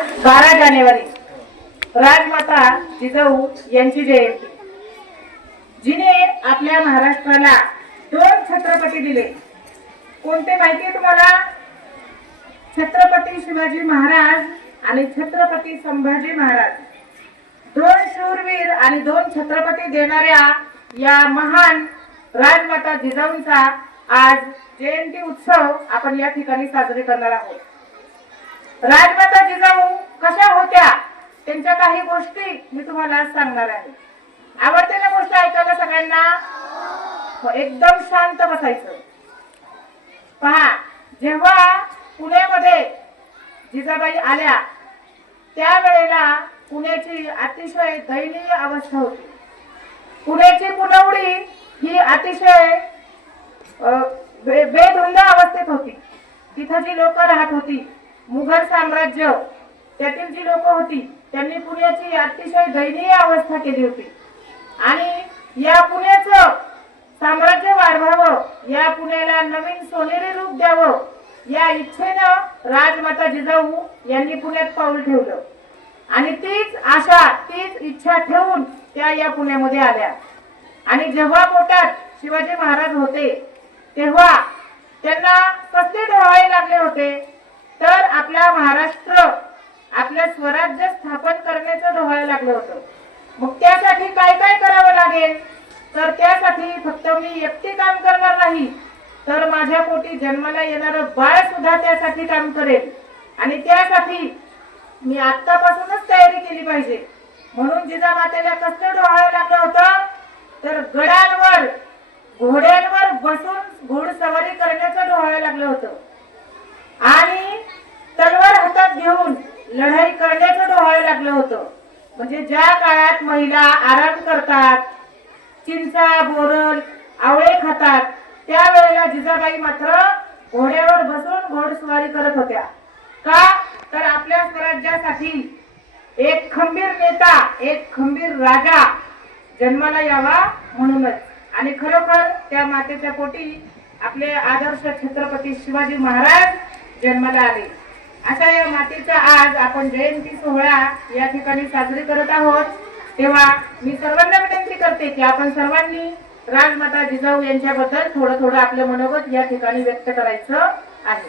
12 जानेवारी राजमाता जिजाऊ यांची जयंती। जिने आपल्या महाराष्ट्राला 2 छत्रपती दिले। कोणते माहिती तुम्हाला? छत्रपती शिवाजी महाराज आणि छत्रपती संभाजी महाराज। 2 शूरवीर आणि 2 छत्रपती देणाऱ्या या महान राजमाता जिजाऊंचा आज जयंती उत्सव आपण या ठिकाणी साजरे करणार आहोत। राजमाता जिजाऊ कशा होत्या त्यांच्या काही गोष्टी मी तुम्हाला सांगणार आहे। आवडते ना गोष्ट ऐकायला सगळ्यांना? एकदम शांत बसायचं। पहा, जेव्हा पुण्यामध्ये जिजाबाई आल्या त्यावेळेला पुण्याची अतिशय दयनीय अवस्था होती। पुण्याची पुनवडी ही अतिशय बेधुंद अवस्थेत होती। तिथे जी लोक राहत होती, मुघल साम्राज्य त्यातील जी लोक होती त्यांनी पुण्याची अतिशय दयनीय अवस्था केली होती आणि या पुण्याचं साम्राज्य वाढवावं, या पुण्याला नवीन सोनेरी रूप द्यावं या इच्छेनं राजमाता जिजाऊ यांनी पुण्यात पाऊल ठेवलं आणि तीच आशा तीच इच्छा ठेवून त्या या पुण्यामध्ये आल्या। आणि जेव्हा पोटात शिवाजी महाराज होते तेव्हा त्यांना कसले डोहाळे लागले होते? तर आपला महाराष्ट्र आपलं स्वराज्य स्थापन करण्याचं डोहाळे लागलं होतं। मग त्यासाठी काय काय करावं लागेल? तर त्यासाठी फक्त मी एकटी काम करणार नाही तर माझ्या पोटी जन्माला येणारं बाळ सुद्धा त्यासाठी काम करेल आणि त्यासाठी मी आतापासूनच तयारी केली पाहिजे। म्हणून जिजामातेला कसलं डोहाळे लागलं होतं? तर गडांवर घोड्यांवर बसून घोडसवारी करण्याचं डोहाळे लागलं होतं आणि तलवार हातात घेऊन लढाई करण्याचं डोहाळे लागलं होतं। म्हणजे ज्या काळात महिला आराम करतात, चिंचा बोरल आवळे खातात, त्यावेळेला जिजाबाई मात्र घोड्यावर बसून घोडस्वारी करत होत्या। का? तर आपल्या स्वराज्यासाठी एक खंबीर नेता, एक खंबीर राजा जन्माला यावा म्हणूनच। आणि खरोखर त्या मातेच्या पोटी आपले आदर्श छत्रपती शिवाजी महाराज जन्माला आले। अशा या मातेचा आज आपण जयंती सोहळा या ठिकाणी साजरी करत आहोत। तेव्हा मी सर्वांना विनंती करते की आपण सर्वांनी राजमाता जिजाऊ यांच्याबद्दल थोडं थोडं आपलं मनोगत या ठिकाणी व्यक्त करायचं आहे।